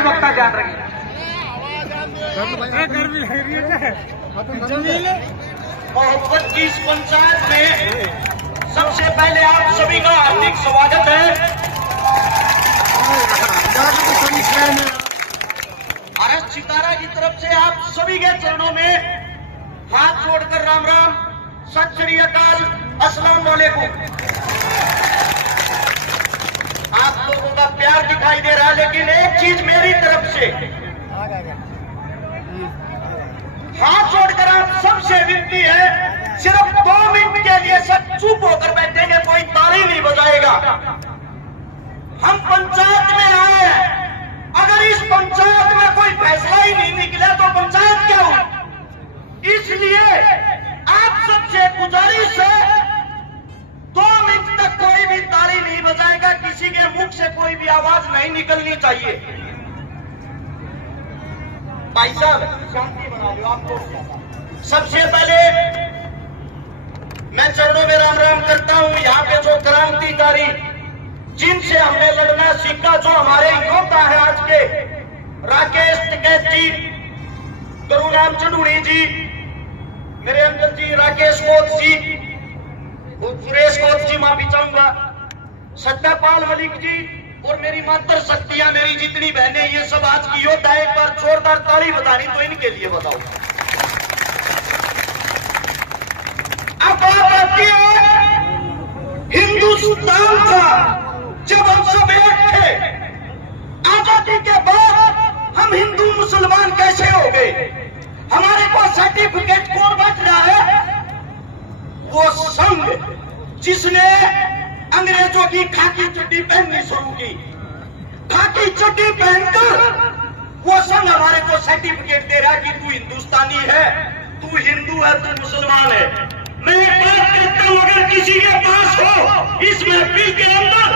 है, वक्त का ध्यान रखिए। मोहब्बत की इस पंचायत में सबसे पहले आप सभी का हार्दिक स्वागत है। भारत सितारा की तरफ से आप सभी के चरणों में हाथ जोड़कर राम राम, सत श्री अकाल, अस्सलाम वालेकुम। आप लोगों का प्यार दिखाई दे रहा है, लेकिन एक चीज मेरी तरफ से हाथ जोड़कर आप सबसे विनती है, सिर्फ 2 मिनट के लिए सब चुप होकर बैठेंगे, कोई ताली नहीं बजाएगा। हम पंचायत में आए हैं, अगर इस पंचायत में कोई फैसला ही नहीं निकला तो पंचायत क्या हुई? इसलिए आप सबसे गुजारिश है, 2 मिनट तक कोई भी ताली नहीं बजाएगा, किसी के मुख से कोई भी आवाज नहीं निकलनी चाहिए। भाई साहब शांति बना लो आपको। सबसे पहले मैं चरणों में राम राम करता हूं। यहाँ पे जो क्रांतिकारी जिनसे हमने लड़ना सीखा, जो हमारे योद्धा है आज के, राकेश टिकैत जी, गुरुराम चंदूड़ी जी, मेरे अंकल जी राकेश कोच जी, सुरेश कोच जी, माफी चाहूंगा, सत्यापाल मलिक जी और मेरी मातर शक्तियां, मेरी जितनी बहनें, ये सब आज की योद्धा। एक बार जोरदार ताली बजानी तो इनके लिए बताओ। अब बात आती है हिंदुस्तान का, जब हम सब एक थे, आजादी के बाद हम हिंदू मुसलमान कैसे हो गए? हमारे को सर्टिफिकेट कौन बांट रहा है? वो संघ जिसने अंग्रेजों की खाकी चड्डी पहननी शुरू की। खाकी चड्डी पहनकर वो संघ हमारे को सर्टिफिकेट दे रहा है कि तू हिंदुस्तानी है, तू हिंदू है, तू मुसलमान है। मैं एक बात कहता हूं, अगर किसी के पास हो इस महफिल के अंदर,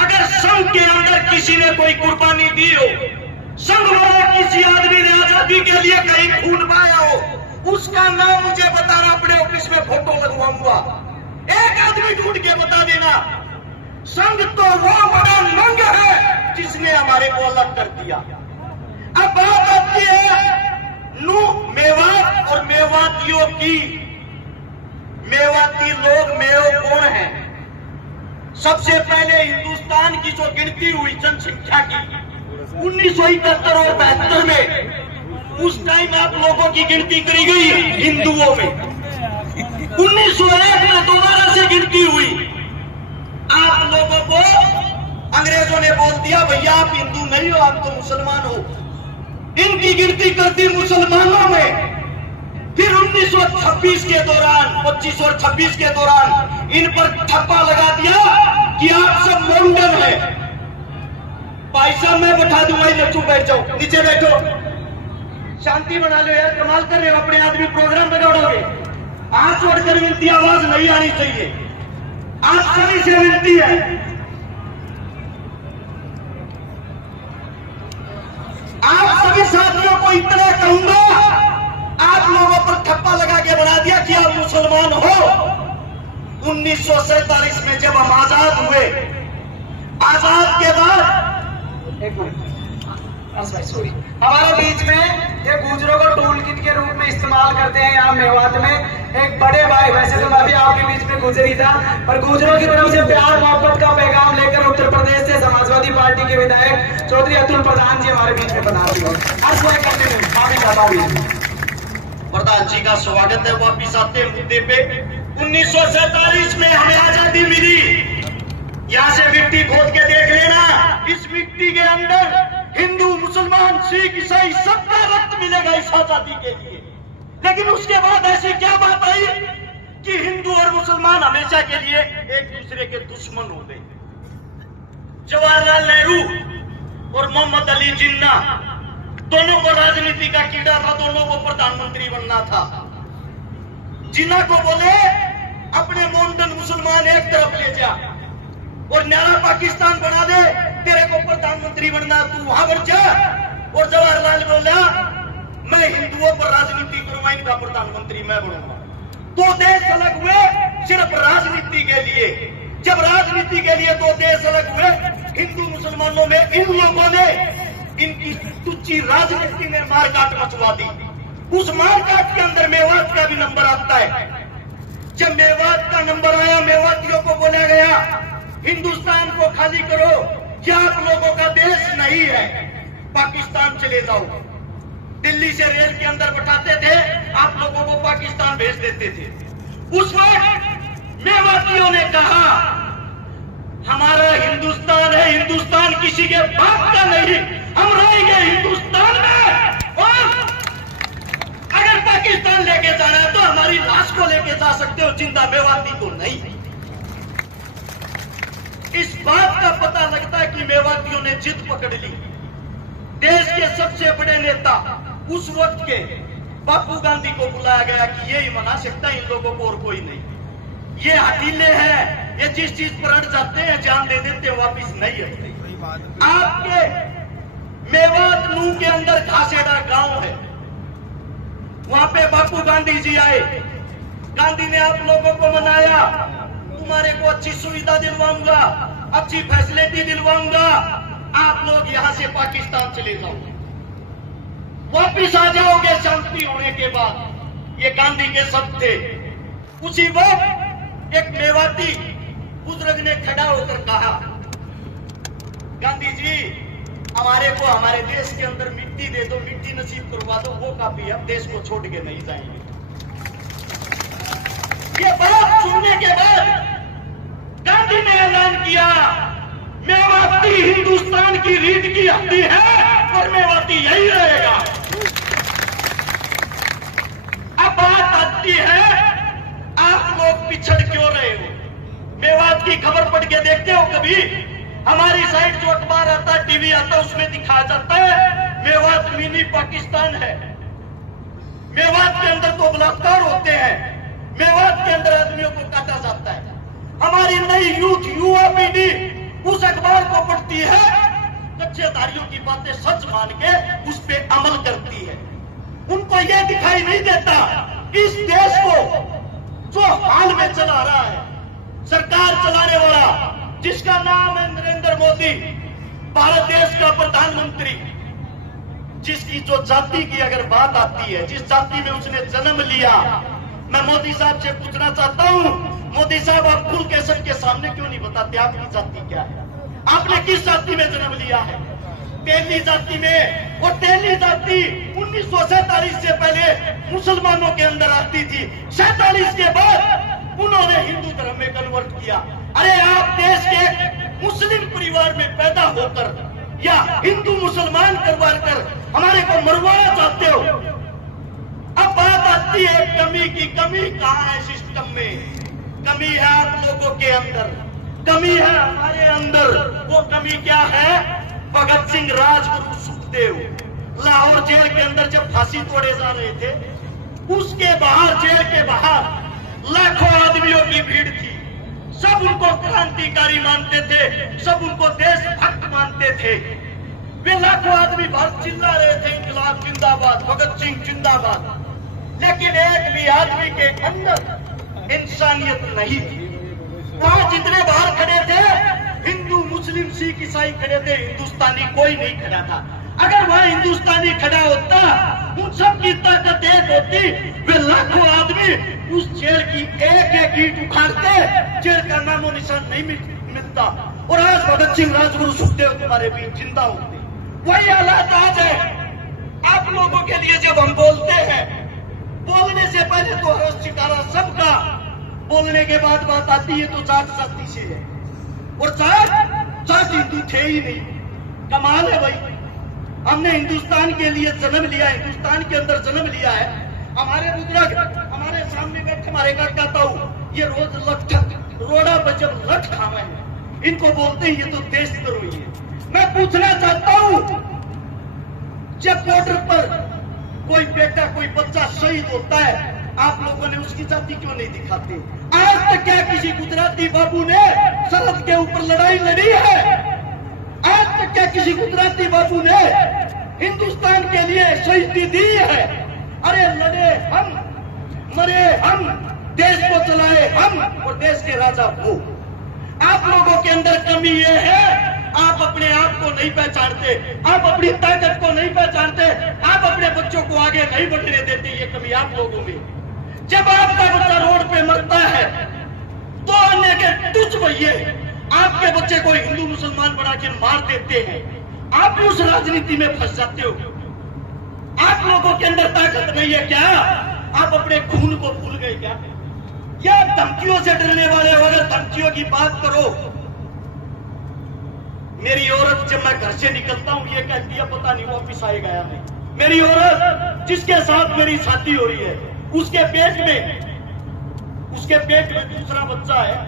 अगर संघ के अंदर किसी ने कोई कुर्बानी दी हो, संघ वाला किसी आदमी ने आजादी के लिए कहीं खून बहाया हो, उसका नाम मुझे बताना, अपने ऑफिस में फोटो लगवाऊंगा। एक आदमी ढूंढ के बता देना। संघ तो वो बड़ा नंग है जिसने हमारे को अलग कर दिया। अब बात आती है नू मेवात और मेवातियों की। मेवाती लोग मेव कौन है? सबसे पहले हिंदुस्तान की जो गिनती हुई जनसंख्या की 1971 और 72 में, उस टाइम आप लोगों की गिनती करी गई हिंदुओं में। 1901 में दोबारा से गिनती हुई। आप लोगों को अंग्रेजों ने बोल दिया, भैया आप हिंदू नहीं हो, आप तो मुसलमान हो। इनकी गिनती कर दी मुसलमानों में। फिर 1926 के दौरान, 25 और 26 के दौरान इन पर ठप्पा लगा दिया कि आप सब मोंडन है। भाई साहब मैं बैठा दूंगा, लच्चू बैठ जाओ, नीचे बैठो, शांति बना लो यार, कमाल कर रहे हो, अपने आदमी प्रोग्राम बिगाड़ोगे। हाथ जोड़कर विनती, आवाज नहीं आनी चाहिए, आप सभी से विनती है। आप सभी साथियों को इतना कहूंगा, आप लोगों पर ठप्पा लगा के बना दिया कि आप मुसलमान हो। 1947 में जब हम आजाद हुए, आजाद के बाद एक मिनट सॉरी, हमारे बीच में ये गुजरों को टूल किट के रूप में इस्तेमाल करते हैं। यहाँ मेवात में एक बड़े भाई, वैसे तो मैं भी आपके बीच में गुजरी था, पर गुजरों की तरफ से प्यार मोहब्बत का पैगाम लेकर उत्तर प्रदेश से समाजवादी पार्टी के विधायक चौधरी अतुल प्रधान जी हमारे बीच में पधारे हैं। प्रधान जी का स्वागत है। वापिस आते मुद्दे पे, 1947 में हमें आजादी मिली। यहाँ से मिट्टी खोद के देख लेना, इस मिट्टी के अंदर हिंदू, मुसलमान, सिख, ईसाई सबका रक्त मिलेगा इस आजादी के लिए। लेकिन उसके बाद ऐसी क्या बात आई कि हिंदू और मुसलमान हमेशा के लिए एक दूसरे के दुश्मन हो गए। जवाहरलाल नेहरू और मोहम्मद अली जिन्ना, दोनों को राजनीति का कीड़ा था, दोनों को प्रधानमंत्री बनना था। जिन्ना को बोले अपने मोमडन मुसलमान एक तरफ ले जा और न्यारा पाकिस्तान बना दे, तेरे को प्रधानमंत्री बनना, तू वहां पर जा। और जवाहरलाल बोला मैं हिंदुओं पर राजनीति करूंगा, इनका प्रधानमंत्री मैं बनूंगा। दो देश अलग हुए सिर्फ राजनीति के लिए। जब राजनीति के लिए दो देश अलग हुए, हिंदू मुसलमानों में इन लोगों ने इनकी तुच्ची राजनीति ने मारकाट मचवा दी। उस मारकाट के अंदर मेवात का भी नंबर आता है। जब मेवात का नंबर आया, मेवातियों को बोला गया हिंदुस्तान को खाली करो, क्या आप लोगों का देश नहीं है, पाकिस्तान चले जाओ। दिल्ली से रेल के अंदर बैठाते थे, आप लोगों को पाकिस्तान भेज देते थे। उस वक्त मेवातियों ने कहा हमारा हिंदुस्तान है, हिंदुस्तान किसी के बाप का नहीं, हम रहेंगे हिंदुस्तान में, और अगर पाकिस्तान लेके जाना है तो हमारी लाश को लेके जा सकते हो, जिंदा मेवाती को नहीं। इस बात का पता लगता है कि मेवातियों ने जिद पकड़ ली। देश के सबसे बड़े नेता उस वक्त के बापू गांधी को बुलाया गया कि ये ही मना सकता है इन लोगों को और कोई नहीं। ये हठीले हैं, ये जिस चीज पर अड़ जाते हैं जान दे देते हैं, वापिस नहीं हटते। आपके मेवात नू के अंदर घासेड़ा गांव है, वहां पे बापू गांधी जी आए। गांधी ने आप लोगों को मनाया, तुम्हारे को अच्छी सुविधा दिलवाऊंगा, अच्छी फैसिलिटी दिलवाऊंगा, आप लोग यहां से पाकिस्तान चले जाओ, वापिस आ जाओगे शांति होने के बाद। ये गांधी के शब्द थे। उसी वक्त एक मेवाती बुजुर्ग ने खड़ा होकर कहा, गांधी जी हमारे को हमारे देश के अंदर मिट्टी दे दो, मिट्टी नसीब करवा दो, वो काफी है, देश को छोड़ के नहीं जाएंगे। ये बात सुनने के बाद गांधी ने ऐलान किया मेवाती हिंदुस्तान की रीढ़ की हड्डी है और मेवाती यही रहेगा। अब बात आती है आप लोग पिछड़ क्यों रहे हो? मेवात की खबर पढ़ के देखते हो कभी? हमारी साइड जो अखबार आता है, टीवी आता है, उसमें दिखाया जाता है मेवात मिनी पाकिस्तान है। मेवात के अंदर तो बलात्कार होते हैं, मेवात के अंदर आदमियों को काटा जाता है। हमारी नई यूथ युवा पीढ़ी उस अखबार को पढ़ती है, कच्चेदारियों की बातें सच मान के उस पर अमल करती है। उनको यह दिखाई नहीं देता इस देश को जो हाल में चला रहा है, सरकार चलाने वाला जिसका नाम है नरेंद्र मोदी, भारत देश का प्रधानमंत्री, जिसकी जो जाति की अगर बात आती है, जिस जाति में उसने जन्म लिया, मैं मोदी साहब से पूछना चाहता हूं, मोदी साहब आप खुल के सबके सामने क्यों नहीं बताते आपकी जाति क्या है? आपने किस जाति में जन्म लिया है? तेली जाति में। और तेली जाति 1947 से पहले मुसलमानों के अंदर आती थी, 47 के बाद उन्होंने हिंदू धर्म में कन्वर्ट किया। अरे आप देश के मुस्लिम परिवार में पैदा होकर या हिंदू मुसलमान करवा कर हमारे को मरवाना चाहते हो। अब बात आती है कमी की। कमी कहाँ है सिस्टम में? कमी है आप लोगों के अंदर, कमी है हमारे अंदर। वो कमी क्या है? भगत सिंह, राजगुरु, सुखदेव लाहौर जेल के अंदर जब फांसी तोड़े जा रहे थे, उसके बाहर, जेल के बाहर लाखों आदमियों की भीड़ थी। सब उनको क्रांतिकारी मानते थे, सब उनको देशभक्त मानते थे। वे लाखों आदमी बाहर चिल्ला रहे थे इंकलाब जिंदाबाद, भगत सिंह जिंदाबाद। लेकिन एक भी आदमी के अंदर इंसानियत नहीं थी। वहां जितने बाहर खड़े थे, हिंदू, मुस्लिम, सिख, ईसाई खड़े थे, हिंदुस्तानी कोई नहीं खड़ा था। अगर वहां हिंदुस्तानी खड़ा होता, उन सब की ताकत एक होती, वे लाखों आदमी उस जेल की एक एक ईंट उखाड़ते, जेल का नामो निशान नहीं मिलता, और आज भगत सिंह, राजगुरु, सुखदेव तुम्हारे बीच जिंदा होते। वही हालात आज है आप लोगों के लिए। जब हम बोलते हैं, बोलने से पहले तो हर्ष चिकारा सबका, बोलने के बाद बात आती है तो जात जाति से है, और जात हिंदू थे ही नहीं। कमाल है भाई, हमने हिंदुस्तान के लिए जन्म लिया, हिंदुस्तान के अंदर जन्म लिया है। हमारे बुजुर्ग हमारे सामने बैठे, हमारे काका ताऊ, ये रोज लठ रोड़ा पर जब लठ खावे हैं, इनको बोलते हैं ये तो देशद्रोही है। मैं पूछना चाहता हूं, जब बॉर्डर पर कोई बेटा, कोई बच्चा शहीद होता है, आप लोगों ने उसकी जाति क्यों नहीं दिखाते? आज तक क्या किसी गुजराती बाबू ने सरहद के ऊपर लड़ाई लड़ी है? आज तक क्या किसी गुजराती बाबू ने हिंदुस्तान के लिए शहीदी दी है? अरे लड़े हम, मरे हम, देश को चलाए हम, और देश के राजा वो। आप लोगों के अंदर कमी ये है आप अपने आप को नहीं पहचानते, आप अपनी ताकत को नहीं पहचानते, आप अपने बच्चों को आगे नहीं बढ़ने देते। ये कभी आप लोगों में, जब आपका बच्चा रोड पे मरता है तो अन्य के तुच्छ भैये आपके बच्चे को हिंदू मुसलमान बना के मार देते हैं, आप भी उस राजनीति में फंस जाते हो। आप लोगों के अंदर ताकत नहीं है क्या? आप अपने खून को भूल गए क्या? या धमकियों से डरने वाले हो? अगर धमकियों की बात करो, मेरी औरत जब मैं घर से निकलता हूं ये कहती है पता नहीं वापिस आएगा या नहीं। मेरी औरत जिसके साथ मेरी शादी हो रही है उसके पेट में दूसरा बच्चा है,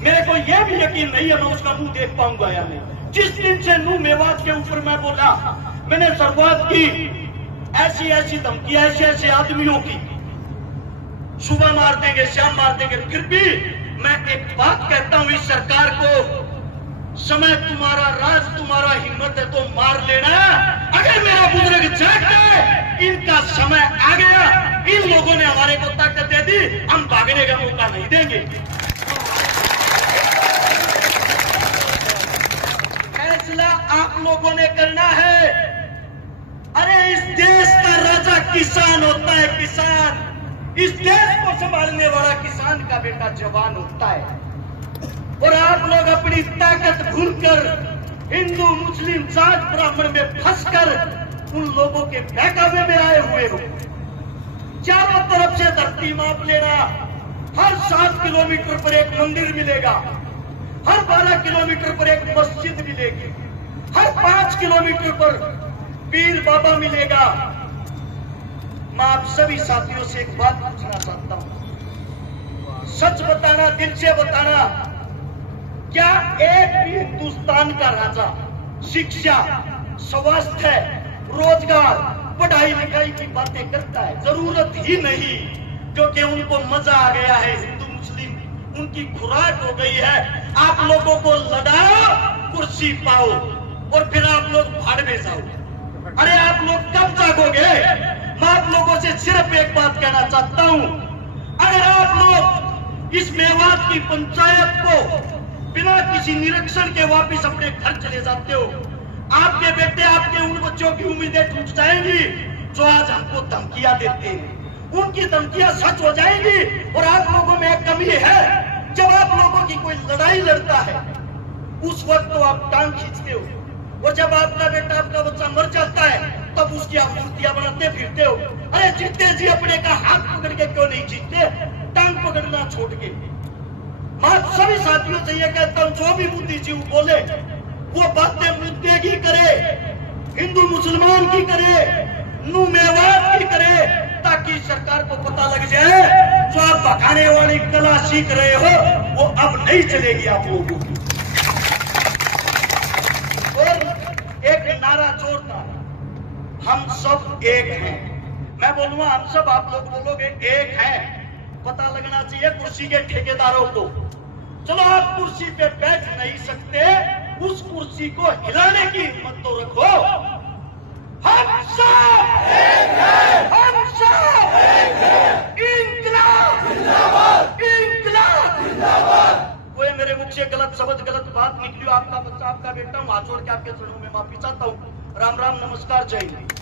मेरे को यह भी यकीन नहीं है मैं उसका मुंह देख पाऊंगा या नहीं। जिस दिन से नूह मेवात के ऊपर मैं बोला, मैंने शुरुआत की ऐसी धमकियां ऐसे आदमियों की, सुबह मार देंगे शाम मार देंगे, फिर भी मैं एक बात कहता हूं इस सरकार को, समय तुम्हारा, राज तुम्हारा, हिम्मत है तो मार लेना। अगर मेरा बुजुर्ग जाग गए, इनका समय आ गया, इन लोगों ने हमारे को ताकत दे दी, हम भागने का मौका नहीं देंगे। फैसला आप लोगों ने करना है। अरे इस देश का राजा किसान होता है, किसान। इस देश को संभालने वाला किसान का बेटा जवान होता है। और आप लोग अपनी ताकत भूलकर हिंदू मुस्लिम जाट ब्राह्मण में फंसकर उन लोगों के बहकावे में आए हुए हो। चारों तरफ से धरती माप लेना, हर 7 किलोमीटर पर एक मंदिर मिलेगा, हर 12 किलोमीटर पर एक मस्जिद मिलेगी, हर 5 किलोमीटर पर पीर बाबा मिलेगा। मैं आप सभी साथियों से एक बात पूछना चाहता हूं, सच बताना, दिल से बताना, क्या एक भी हिंदुस्तान का राजा शिक्षा, स्वास्थ्य, रोजगार, पढ़ाई लिखाई की बातें करता है? जरूरत ही नहीं, क्योंकि उनको मजा आ गया है। हिंदू मुस्लिम उनकी खुराक हो गई है। आप लोगों को लड़ाओ, कुर्सी पाओ और फिर आप लोग भाड़ में जाओ। अरे आप लोग कब जागोगे? मैं आप लोगों से सिर्फ एक बात कहना चाहता हूं, अगर आप लोग इस मेवात की पंचायत को बिना किसी निरीक्षण के वापस अपने घर चले जाते हो, आपके बेटे, आपके उन बच्चों की उम्मीदें टूट जाएंगी जो आज हमको धमकियां देते हैं। उनकी धमकियां सच हो जाएंगी। और आप लोगों में एक कमी है, जब आप लोगों की कोई लड़ाई लड़ता है उस वक्त तो आप टांग खींचते हो, और जब आपका बेटा, आपका बच्चा मर जाता है तब उसकी आप मूर्तियां बनाते फिरते हो। अरे जीते जी अपने का हाथ पकड़ के क्यों नहीं जीतते, टांग पकड़ना छोड़ के? मैं सभी साथियों से यह कहता हूं, जो भी बुद्धिजीवी बोले वो बातें मुद्दे की करे, हिंदू मुसलमान की करे, नूह मेवात की करे, ताकि सरकार को पता लग जाए जो आप भगाने वाली कला सीख रहे हो वो अब नहीं चलेगी आप लोगों की। और एक नारा जोरदार, हम सब एक हैं। मैं बोलूंगा हम सब, आप लोग बोलोगे एक हैं। पता लगना चाहिए कुर्सी के ठेकेदारों को। चलो आप कुर्सी पे बैठ नहीं सकते, उस कुर्सी को हिलाने की हिम्मत तो रखो। हम सब एक हैं, हम सब एक हैं। इंकलाब जिंदाबाद, इंकलाब जिंदाबाद। कोई मेरे मुख से गलत शब्द, गलत बात निकली, आपका बच्चा, आपका बेटा, हाथ जोड़ के आपके चरणों में माफी चाहता हूँ। राम राम, नमस्कार, जय हिंद।